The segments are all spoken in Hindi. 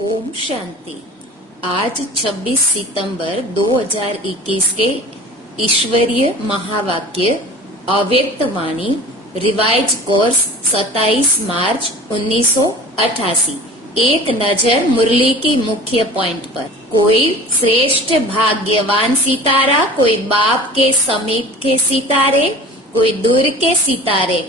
ओम शांति। आज 26 सितंबर 2021 के ईश्वरीय महावाक्य अव्यक्त वाणी रिवाइज कोर्स 27 मार्च 1988। एक नजर मुरली की मुख्य पॉइंट पर। कोई श्रेष्ठ भाग्यवान सितारा, कोई बाप के समीप के सितारे, कोई दूर के सितारे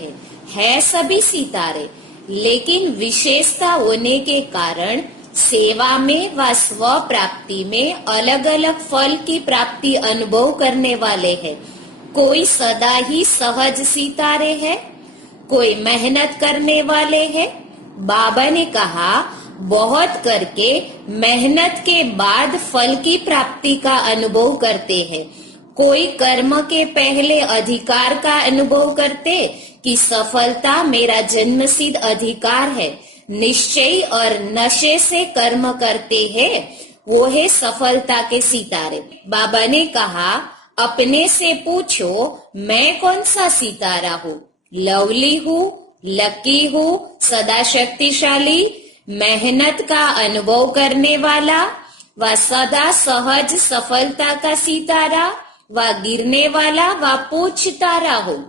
है सभी सितारे, लेकिन विशेषता होने के कारण सेवा में व स्व प्राप्ति में अलग अलग फल की प्राप्ति अनुभव करने वाले हैं। कोई सदा ही सहज सितारे है, कोई मेहनत करने वाले हैं। बाबा ने कहा, बहुत करके मेहनत के बाद फल की प्राप्ति का अनुभव करते हैं। कोई कर्म के पहले अधिकार का अनुभव करते कि सफलता मेरा जन्मसिद्ध अधिकार है। निश्चय और नशे से कर्म करते हैं, वो है सफलता के सितारे। बाबा ने कहा, अपने से पूछो मैं कौन सा सितारा हूँ? लवली हूँ, लकी हूँ, सदा शक्तिशाली, मेहनत का अनुभव करने वाला, व सदा सहज सफलता का सितारा, व गिरने वाला व पूछ तारा हो।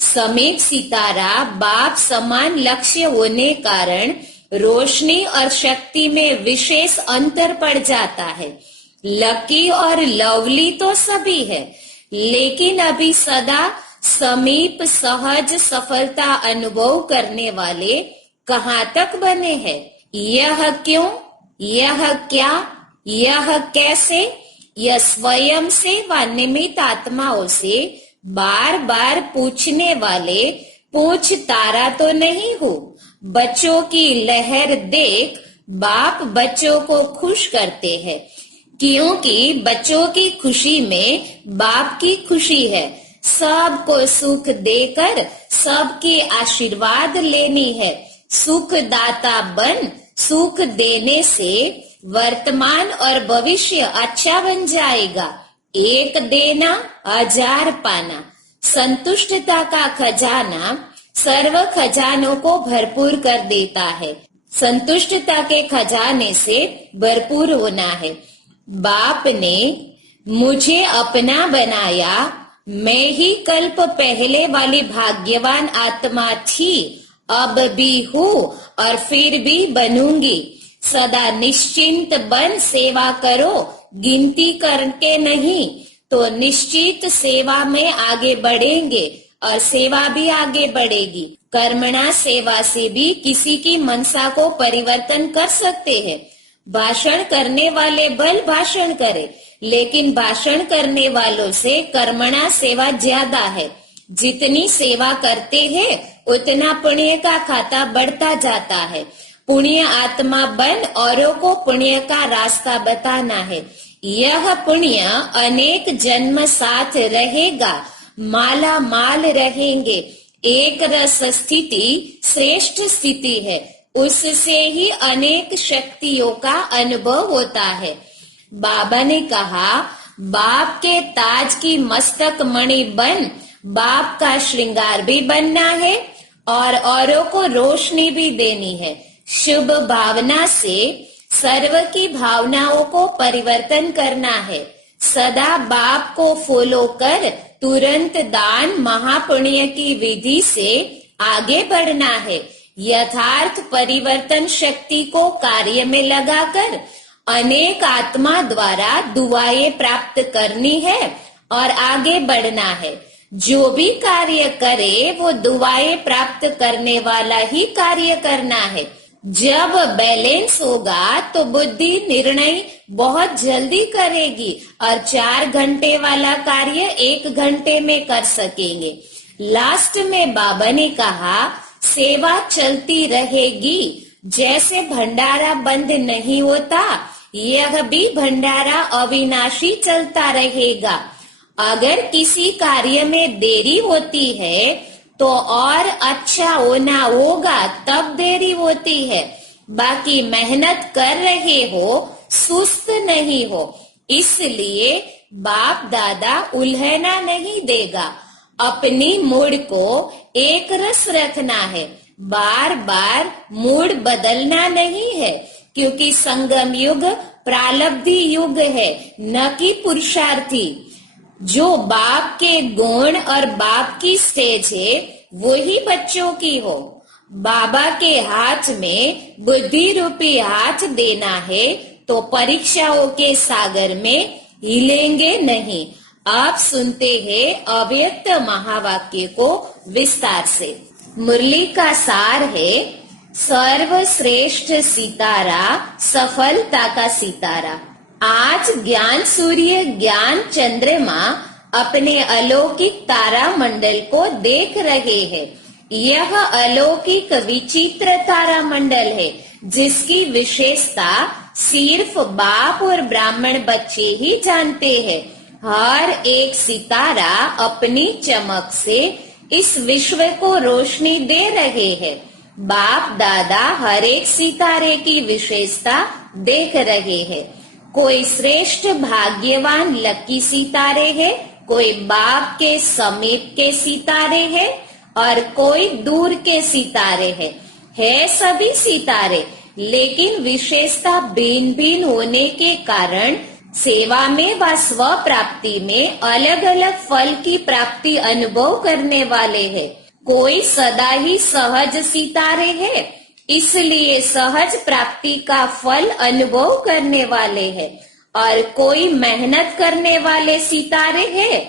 समीप सितारा बाप समान लक्ष्य होने कारण रोशनी और शक्ति में विशेष अंतर पड़ जाता है। लकी और लवली तो सभी है, लेकिन अभी सदा समीप सहज सफलता अनुभव करने वाले कहाँ तक बने हैं? यह क्यों, यह क्या, यह कैसे, यह स्वयं से व निमित्त आत्माओं से बार बार पूछने वाले पूछ तारा तो नहीं हो। बच्चों की लहर देख बाप बच्चों को खुश करते हैं, क्योंकि बच्चों की खुशी में बाप की खुशी है। सबको सुख देकर सबके आशीर्वाद लेनी है। सुख दाता बन सुख देने से वर्तमान और भविष्य अच्छा बन जाएगा। एक देना हजार पाना। संतुष्टता का खजाना सर्व खजानों को भरपूर कर देता है। संतुष्टता के खजाने से भरपूर होना है। बाप ने मुझे अपना बनाया, मैं ही कल्प पहले वाली भाग्यवान आत्मा थी, अब भी हूँ और फिर भी बनूंगी। सदा निश्चिंत बन सेवा करो, गिनती करके नहीं, तो निश्चित सेवा में आगे बढ़ेंगे और सेवा भी आगे बढ़ेगी। कर्मणा सेवा से भी किसी की मनसा को परिवर्तन कर सकते हैं। भाषण करने वाले भल भाषण करे, लेकिन भाषण करने वालों से कर्मणा सेवा ज्यादा है। जितनी सेवा करते हैं उतना पुण्य का खाता बढ़ता जाता है। पुण्य आत्मा बन औरों को पुण्य का रास्ता बताना है। यह पुण्य अनेक जन्म साथ रहेगा, माला माल रहेंगे। एक रस स्थिति श्रेष्ठ स्थिति है, उससे ही अनेक शक्तियों का अनुभव होता है। बाबा ने कहा, बाप के ताज की मस्तक मणि बन बाप का श्रृंगार भी बनना है और औरों को रोशनी भी देनी है। शुभ भावना से सर्व की भावनाओं को परिवर्तन करना है। सदा बाप को फॉलो कर तुरंत दान महापुण्य की विधि से आगे बढ़ना है। यथार्थ परिवर्तन शक्ति को कार्य में लगाकर अनेक आत्मा द्वारा दुआएं प्राप्त करनी है और आगे बढ़ना है। जो भी कार्य करे वो दुआएं प्राप्त करने वाला ही कार्य करना है। जब बैलेंस होगा तो बुद्धि निर्णय बहुत जल्दी करेगी और 4 घंटे वाला कार्य 1 घंटे में कर सकेंगे। लास्ट में बाबा ने कहा, सेवा चलती रहेगी। जैसे भंडारा बंद नहीं होता, यह भी भंडारा अविनाशी चलता रहेगा। अगर किसी कार्य में देरी होती है तो और अच्छा होना होगा, तब देरी होती है। बाकी मेहनत कर रहे हो, सुस्त नहीं हो, इसलिए बाप दादा उल्हना नहीं देगा। अपनी मूड को एक रस रखना है, बार बार मूड बदलना नहीं है। क्योंकि संगम युग प्रारब्धी युग है, न कि पुरुषार्थी। जो बाप के गुण और बाप की स्टेज है वही बच्चों की हो। बाबा के हाथ में बुद्धि रूपी हाथ देना है तो परीक्षाओं के सागर में हिलेंगे नहीं। आप सुनते हैं अव्यक्त महावाक्य को विस्तार से। मुरली का सार है, सर्वश्रेष्ठ सितारा सफलता का सितारा। आज ज्ञान सूर्य ज्ञान चंद्रमा अपने अलौकिक तारा मंडल को देख रहे हैं। यह अलौकिक विचित्र तारा मंडल है जिसकी विशेषता सिर्फ बाप और ब्राह्मण बच्चे ही जानते हैं। हर एक सितारा अपनी चमक से इस विश्व को रोशनी दे रहे हैं। बाप दादा हर एक सितारे की विशेषता देख रहे हैं। कोई श्रेष्ठ भाग्यवान लकी सितारे है, कोई बाप के समीप के सितारे है और कोई दूर के सितारे है सभी सितारे, लेकिन विशेषता भिन्न भिन्न होने के कारण सेवा में व स्व प्राप्ति में अलग अलग फल की प्राप्ति अनुभव करने वाले हैं। कोई सदा ही सहज सितारे है, इसलिए सहज प्राप्ति का फल अनुभव करने वाले हैं। और कोई मेहनत करने वाले सितारे है,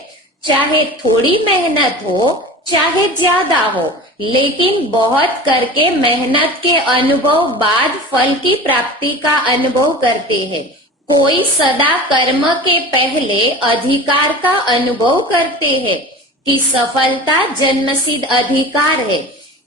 चाहे थोड़ी मेहनत हो चाहे ज्यादा हो, लेकिन बहुत करके मेहनत के अनुभव बाद फल की प्राप्ति का अनुभव करते हैं। कोई सदा कर्म के पहले अधिकार का अनुभव करते हैं कि सफलता जन्मसिद्ध अधिकार है,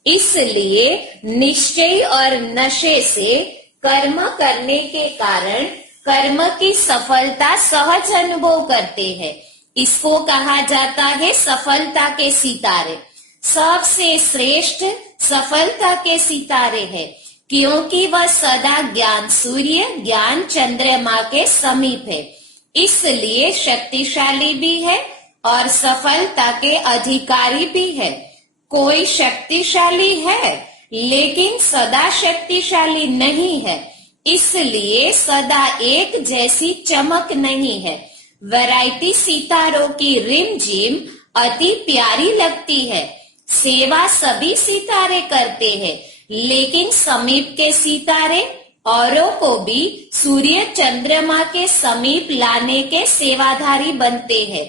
इसलिए निश्चय और नशे से कर्म करने के कारण कर्म की सफलता सहज अनुभव करते हैं। इसको कहा जाता है सफलता के सितारे। सबसे श्रेष्ठ सफलता के सितारे हैं, क्योंकि वह सदा ज्ञान सूर्य ज्ञान चंद्रमा के समीप है, इसलिए शक्तिशाली भी है और सफलता के अधिकारी भी है। कोई शक्तिशाली है लेकिन सदा शक्तिशाली नहीं है, इसलिए सदा एक जैसी चमक नहीं है। वैरायटी सितारों की रिमझिम अति प्यारी लगती है। सेवा सभी सितारे करते हैं, लेकिन समीप के सितारे औरों को भी सूर्य चंद्रमा के समीप लाने के सेवाधारी बनते हैं।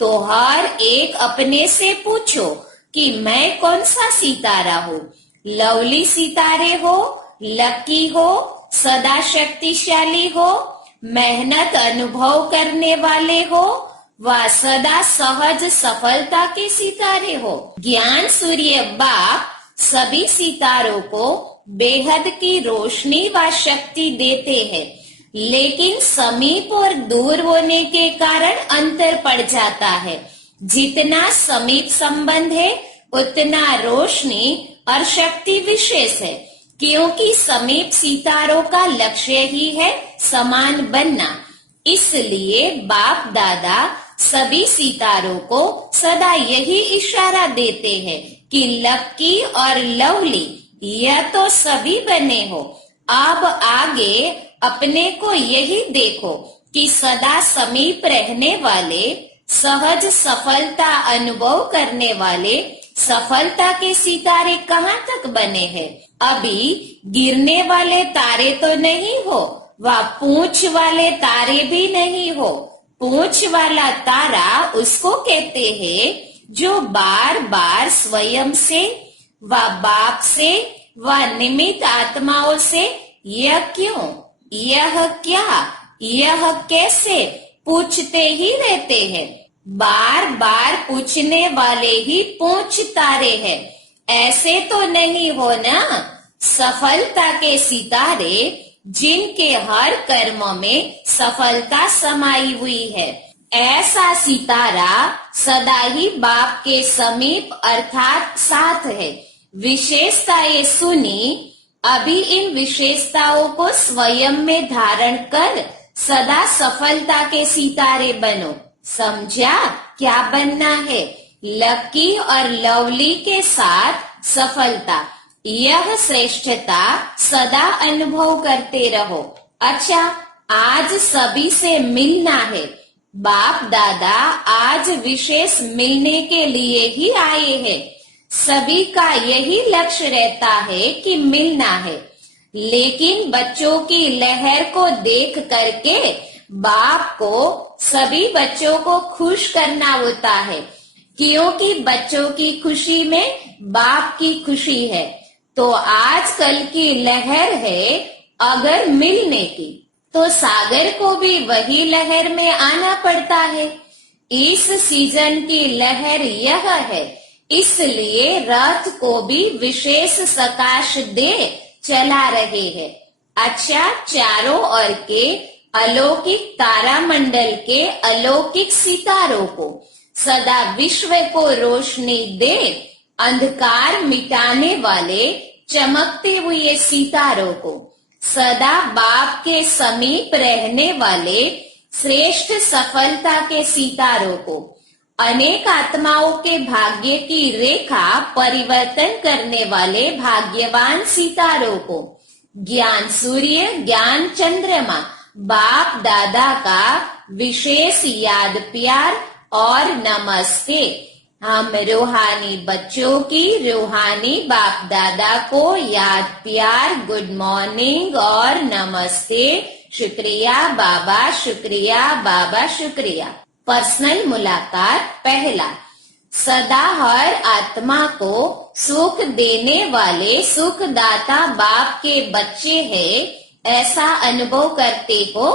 तो हर एक अपने से पूछो कि मैं कौन सा सितारा हूँ। लवली सितारे हो, लकी हो, सदा शक्तिशाली हो, मेहनत अनुभव करने वाले हो, व सदा सहज सफलता के सितारे हो। ज्ञान सूर्य बाप सभी सितारों को बेहद की रोशनी व शक्ति देते हैं, लेकिन समीप और दूर होने के कारण अंतर पड़ जाता है। जितना समीप संबंध है उतना रोशनी और शक्ति विशेष है, क्योंकि समीप सितारों का लक्ष्य ही है समान बनना। इसलिए बाप दादा सभी सितारों को सदा यही इशारा देते हैं कि लकी और लवली यह तो सभी बने हो। अब आगे अपने को यही देखो कि सदा समीप रहने वाले, सहज सफलता अनुभव करने वाले सफलता के सितारे कहाँ तक बने हैं। अभी गिरने वाले तारे तो नहीं हो, व पूंछ वाले तारे भी नहीं हो। पूंछ वाला तारा उसको कहते हैं जो बार बार स्वयं से व बाप से व निमित्त आत्माओं से यह क्यों, यह क्या, यह कैसे पूछते ही रहते हैं। बार बार पूछने वाले ही पूंछ तारे हैं, ऐसे तो नहीं हो ना। सफलता के सितारे जिनके हर कर्म में सफलता समाई हुई है, ऐसा सितारा सदा ही बाप के समीप अर्थात साथ है। विशेषताएं सुनी, अभी इन विशेषताओं को स्वयं में धारण कर सदा सफलता के सितारे बनो। समझा क्या बनना है? लकी और लवली के साथ सफलता, यह श्रेष्ठता सदा अनुभव करते रहो। अच्छा, आज सभी से मिलना है। बाप दादा आज विशेष मिलने के लिए ही आए हैं। सभी का यही लक्ष्य रहता है कि मिलना है, लेकिन बच्चों की लहर को देख करके बाप को सभी बच्चों को खुश करना होता है, क्योंकि बच्चों की खुशी में बाप की खुशी है। तो आजकल की लहर है अगर मिलने की, तो सागर को भी वही लहर में आना पड़ता है। इस सीजन की लहर यह है, इसलिए रथ को भी विशेष सकाश दे चला रहे हैं। अच्छा, चारों ओर के अलौकिक तारामंडल के अलौकिक सितारों को सदा विश्व को रोशनी दे, अंधकार मिटाने वाले चमकते हुए सितारों को, सदा बाप के समीप रहने वाले श्रेष्ठ सफलता के सितारों को, अनेक आत्माओं के भाग्य की रेखा परिवर्तन करने वाले भाग्यवान सितारों को, ज्ञान सूर्य ज्ञान चंद्रमा बाप दादा का विशेष याद प्यार और नमस्ते। हम रूहानी बच्चों की रूहानी बाप दादा को याद प्यार, गुड मॉर्निंग और नमस्ते। शुक्रिया बाबा, शुक्रिया बाबा, शुक्रिया। पर्सनल मुलाकात पहला। सदा हर आत्मा को सुख देने वाले सुखदाता बाप के बच्चे हैं, ऐसा अनुभव करते हो।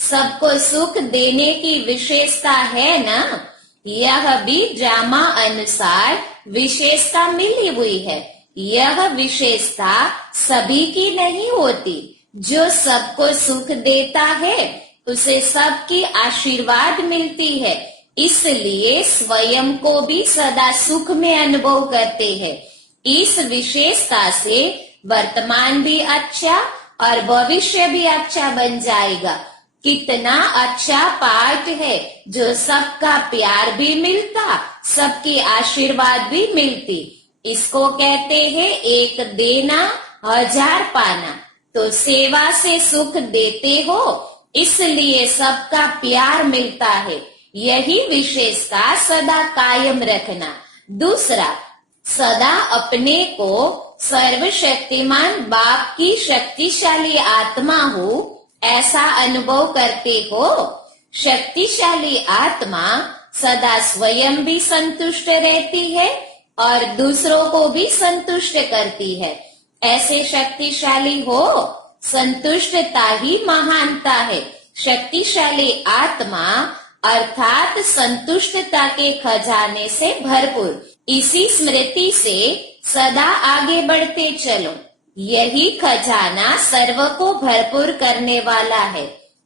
सबको सुख देने की विशेषता है ना? यह भी ड्रामा अनुसार विशेषता मिली हुई है। यह विशेषता सभी की नहीं होती। जो सबको सुख देता है उसे सबकी आशीर्वाद मिलती है, इसलिए स्वयं को भी सदा सुख में अनुभव करते हैं। इस विशेषता से वर्तमान भी अच्छा और भविष्य भी अच्छा बन जाएगा। कितना अच्छा पाठ है, जो सबका प्यार भी मिलता, सबकी आशीर्वाद भी मिलती। इसको कहते हैं एक देना हजार पाना। तो सेवा से सुख देते हो, इसलिए सबका प्यार मिलता है। यही विशेषता सदा कायम रखना। दूसरा, सदा अपने को सर्वशक्तिमान बाप की शक्तिशाली आत्मा हो, ऐसा अनुभव करते हो। शक्तिशाली आत्मा सदा स्वयं भी संतुष्ट रहती है और दूसरों को भी संतुष्ट करती है। ऐसे शक्तिशाली हो, संतुष्टता ही महानता है। शक्तिशाली आत्मा अर्थात संतुष्टता के खजाने से भरपूर। इसी स्मृति से सदा आगे बढ़ते चलो। यही खजाना सर्व को भरपूर करने वाला है।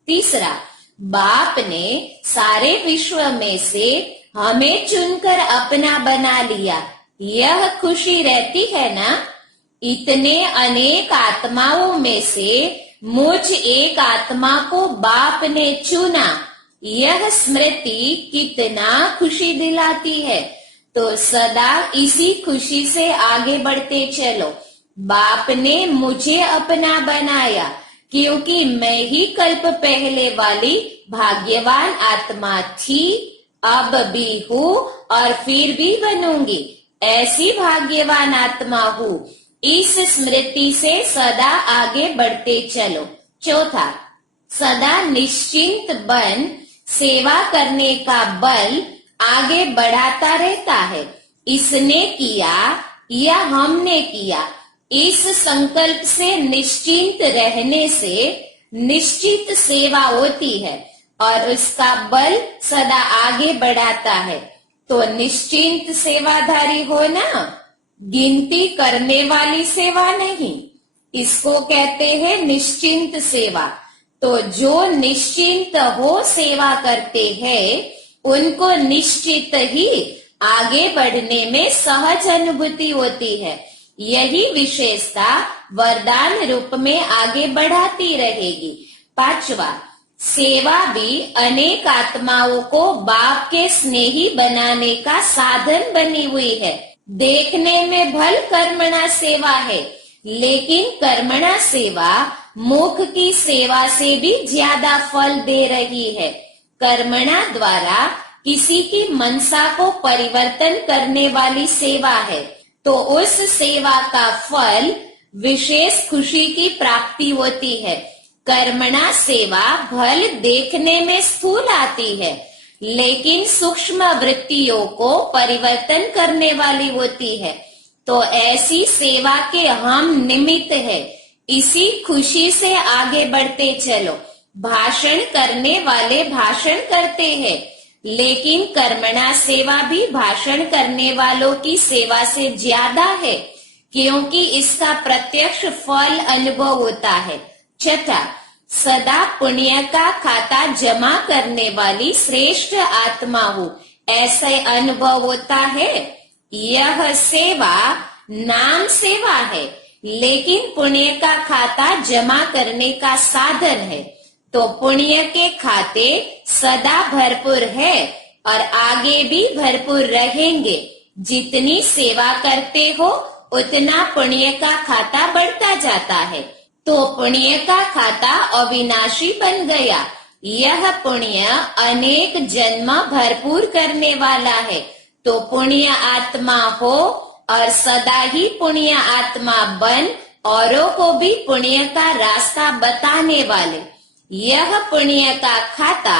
तीसरा, बाप ने सारे विश्व में से हमें चुनकर अपना बना लिया। यह खुशी रहती है ना? इतने अनेक आत्माओं में से मुझ एक आत्मा को बाप ने चुना। यह स्मृति कितना खुशी दिलाती है। तो सदा इसी खुशी से आगे बढ़ते चलो। बाप ने मुझे अपना बनाया, क्योंकि मैं ही कल्प पहले वाली भाग्यवान आत्मा थी, अब भी हूँ और फिर भी बनूंगी। ऐसी भाग्यवान आत्मा हूँ। इस स्मृति से सदा आगे बढ़ते चलो। चौथा, सदा निश्चिंत बन सेवा करने का बल आगे बढ़ाता रहता है। इसने किया या हमने किया, इस संकल्प से निश्चिंत रहने से निश्चित सेवा होती है और उसका बल सदा आगे बढ़ाता है। तो निश्चिंत सेवाधारी हो ना, गिनती करने वाली सेवा नहीं। इसको कहते हैं निश्चिंत सेवा। तो जो निश्चिंत हो सेवा करते हैं, उनको निश्चित ही आगे बढ़ने में सहज अनुभूति होती है। यही विशेषता वरदान रूप में आगे बढ़ाती रहेगी। पांचवा, सेवा भी अनेक आत्माओं को बाप के स्नेही बनाने का साधन बनी हुई है। देखने में भल कर्मणा सेवा है, लेकिन कर्मणा सेवा मुख की सेवा से भी ज्यादा फल दे रही है। कर्मणा द्वारा किसी की मनसा को परिवर्तन करने वाली सेवा है, तो उस सेवा का फल विशेष खुशी की प्राप्ति होती है। कर्मणा सेवा भल देखने में स्थूल आती है, लेकिन सूक्ष्म वृत्तियों को परिवर्तन करने वाली होती है। तो ऐसी सेवा के हम निमित्त है, इसी खुशी से आगे बढ़ते चलो। भाषण करने वाले भाषण करते हैं, लेकिन कर्मणा सेवा भी भाषण करने वालों की सेवा से ज्यादा है, क्योंकि इसका प्रत्यक्ष फल अनुभव होता है। छठा, सदा पुण्य का खाता जमा करने वाली श्रेष्ठ आत्मा हूँ, ऐसे अनुभव होता है। यह सेवा नाम सेवा है, लेकिन पुण्य का खाता जमा करने का साधन है। तो पुण्य के खाते सदा भरपूर है और आगे भी भरपूर रहेंगे। जितनी सेवा करते हो उतना पुण्य का खाता बढ़ता जाता है। तो पुण्य का खाता अविनाशी बन गया। यह पुण्य अनेक जन्म भरपूर करने वाला है। तो पुण्य आत्मा हो और सदा ही पुण्य आत्मा बन औरों को भी पुण्य का रास्ता बताने वाले। यह पुण्य का खाता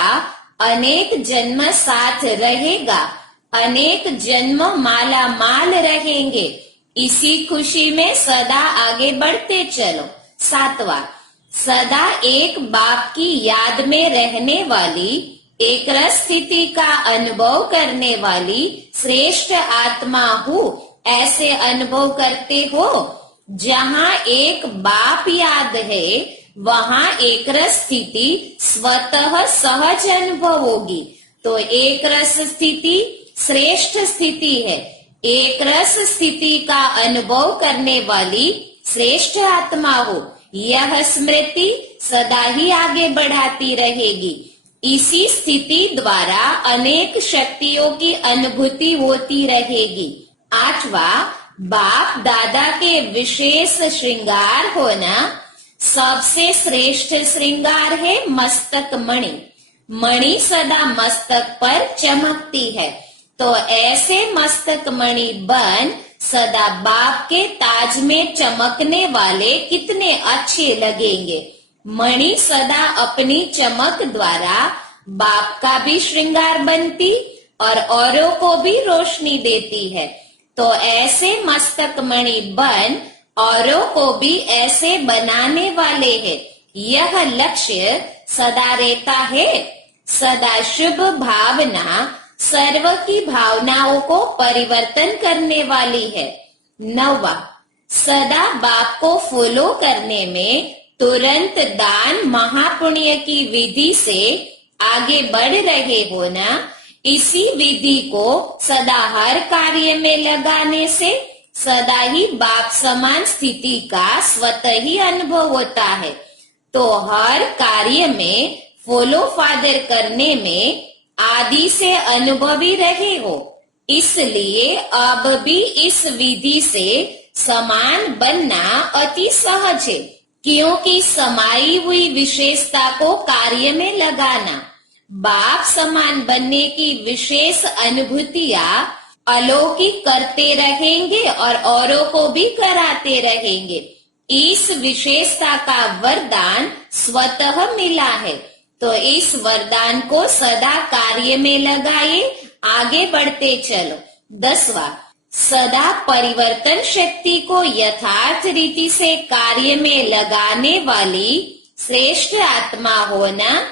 अनेक जन्म साथ रहेगा, अनेक जन्म माला माल रहेंगे। इसी खुशी में सदा आगे बढ़ते चलो। सातवां, सदा एक बाप की याद में रहने वाली, एक रस स्थिति का अनुभव करने वाली श्रेष्ठ आत्मा हूँ, ऐसे अनुभव करते हो। जहाँ एक बाप याद है, वहाँ एक रस स्थिति स्वतः सहज अनुभव होगी। तो एक रस स्थिति श्रेष्ठ स्थिति है। एक रस स्थिति का अनुभव करने वाली श्रेष्ठ आत्मा हो, यह स्मृति सदा ही आगे बढ़ाती रहेगी। इसी स्थिति द्वारा अनेक शक्तियों की अनुभूति होती रहेगी। आठवा, बाप दादा के विशेष श्रृंगार होना। सबसे श्रेष्ठ श्रृंगार है मस्तक मणि। मणि सदा मस्तक पर चमकती है। तो ऐसे मस्तक मणि बन सदा बाप के ताज में चमकने वाले कितने अच्छे लगेंगे। मणि सदा अपनी चमक द्वारा बाप का भी श्रृंगार बनती और औरों को भी रोशनी देती है। तो ऐसे मस्तक मणि बन औरों को भी ऐसे बनाने वाले हैं। यह लक्ष्य सदा रहता है। सदा शुभ भावना सर्व की भावनाओं को परिवर्तन करने वाली है। नौवा, सदा बाप को फॉलो करने में तुरंत दान महापुण्य की विधि से आगे बढ़ रहे हो ना। इसी विधि को सदा हर कार्य में लगाने से सदा ही बाप समान स्थिति का स्वतः ही अनुभव होता है। तो हर कार्य में फॉलो फादर करने में आदि से अनुभवी रहे हो, इसलिए अब भी इस विधि से समान बनना अति सहज है। क्योंकि समाई हुई विशेषता को कार्य में लगाना, बाप समान बनने की विशेष अनुभूतियां अलौकिक करते रहेंगे और औरों को भी कराते रहेंगे। इस विशेषता का वरदान स्वतः मिला है। तो इस वरदान को सदा कार्य में लगाए, आगे बढ़ते चलो। 10वां, सदा परिवर्तन शक्ति को यथार्थ रीति से कार्य में लगाने वाली श्रेष्ठ आत्मा होना।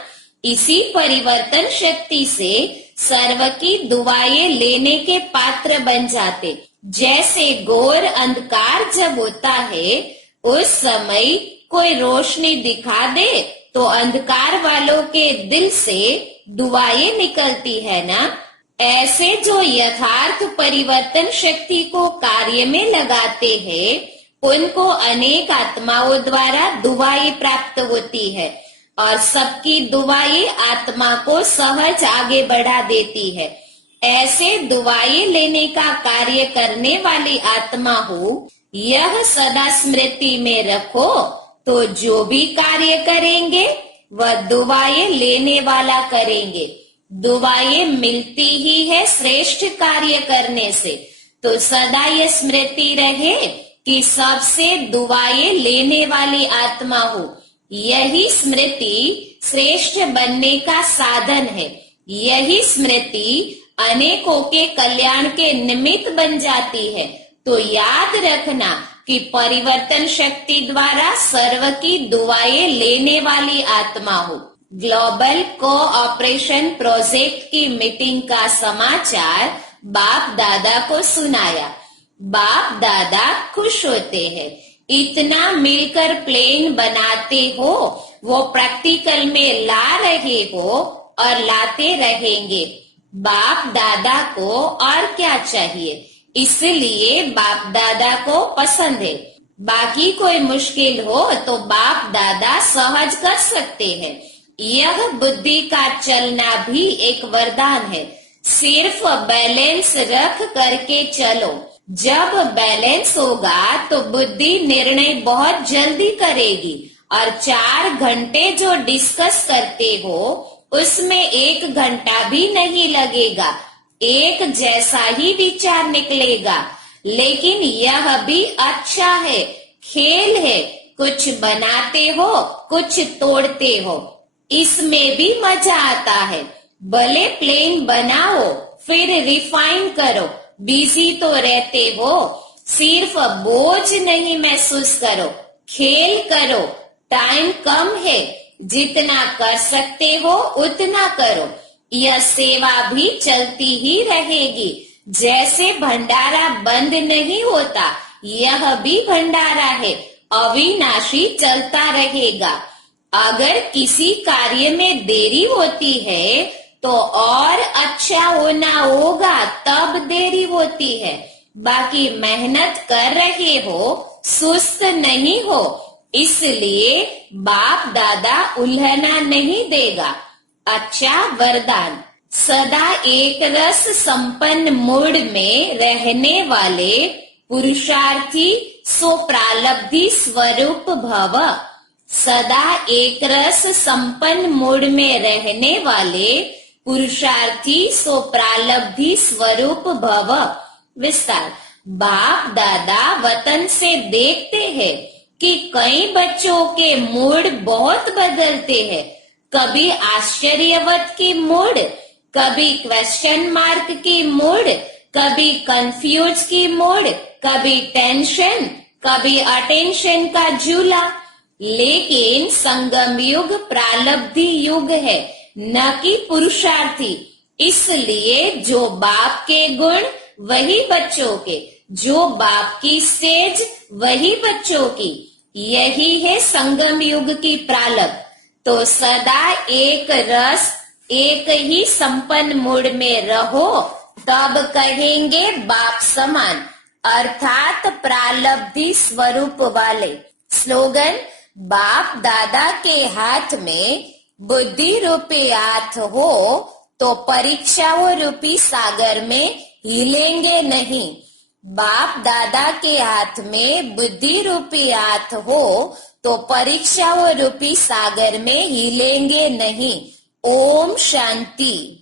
इसी परिवर्तन शक्ति से सर्व की दुआएं लेने के पात्र बन जाते। जैसे घोर अंधकार जब होता है, उस समय कोई रोशनी दिखा दे तो अंधकार वालों के दिल से दुआएं निकलती है ना। ऐसे जो यथार्थ परिवर्तन शक्ति को कार्य में लगाते हैं, उनको अनेक आत्माओं द्वारा दुआएं प्राप्त होती है और सबकी दुआएं आत्मा को सहज आगे बढ़ा देती है। ऐसे दुआएं लेने का कार्य करने वाली आत्मा हो, यह सदा स्मृति में रखो, तो जो भी कार्य करेंगे वह दुआएं लेने वाला करेंगे। दुआएं मिलती ही है श्रेष्ठ कार्य करने से। तो सदा ये स्मृति रहे कि सबसे दुआएं लेने वाली आत्मा हो। यही स्मृति श्रेष्ठ बनने का साधन है। यही स्मृति अनेकों के कल्याण के निमित्त बन जाती है। तो याद रखना कि परिवर्तन शक्ति द्वारा सर्व की दुआएं लेने वाली आत्मा हो। ग्लोबल कोऑपरेशन प्रोजेक्ट की मीटिंग का समाचार बाप दादा को सुनाया। बाप दादा खुश होते हैं। इतना मिलकर प्लेन बनाते हो, वो प्रैक्टिकल में ला रहे हो और लाते रहेंगे। बाप दादा को और क्या चाहिए, इसलिए बाप दादा को पसंद है। बाकी कोई मुश्किल हो तो बाप दादा सहज कर सकते हैं। यह बुद्धि का चलना भी एक वरदान है। सिर्फ बैलेंस रख करके चलो। जब बैलेंस होगा तो बुद्धि निर्णय बहुत जल्दी करेगी और 4 घंटे जो डिस्कस करते हो उसमें 1 घंटा भी नहीं लगेगा। एक जैसा ही विचार निकलेगा। लेकिन यह भी अच्छा है, खेल है। कुछ बनाते हो, कुछ तोड़ते हो, इसमें भी मजा आता है। भले प्लेन बनाओ फिर रिफाइन करो। बिजी तो रहते हो, सिर्फ बोझ नहीं महसूस करो। खेल करो। टाइम कम है, जितना कर सकते हो उतना करो। यह सेवा भी चलती ही रहेगी। जैसे भंडारा बंद नहीं होता, यह भी भंडारा है, अविनाशी चलता रहेगा। अगर किसी कार्य में देरी होती है तो और अच्छा होना होगा, तब देरी होती है। बाकी मेहनत कर रहे हो, सुस्त नहीं हो, इसलिए बाप दादा उल्हना नहीं देगा। अच्छा वरदान, सदा एक रस संपन्न मूड में रहने वाले पुरुषार्थी सो प्रालब्धि स्वरूप भव। सदा एक रस संपन्न मूड में रहने वाले पुरुषार्थी सो प्रालब्धि स्वरूप भव। विस्तार, बाप दादा वतन से देखते हैं कि कई बच्चों के मूड बहुत बदलते हैं। कभी आश्चर्यवत की मूड, कभी क्वेश्चन मार्क की मूड, कभी कंफ्यूज की मूड, कभी टेंशन, कभी अटेंशन का झूला। लेकिन संगम युग प्रालब्धि युग है, न कि पुरुषार्थी। इसलिए जो बाप के गुण वही बच्चों के, जो बाप की स्टेज वही बच्चों की। यही है संगम युग की प्रालब्ध। तो सदा एक रस, एक ही संपन्न मूड में रहो, तब कहेंगे बाप समान, अर्थात प्रालब्धि स्वरूप वाले। स्लोगन, बाप दादा के हाथ में बुद्धि रूपी हाथ हो तो परीक्षाओं रूपी सागर में हिलेंगे नहीं। बाप दादा के हाथ में बुद्धि रूपी हाथ हो तो परीक्षाओं रूपी सागर में हिलेंगे नहीं। ओम शांति।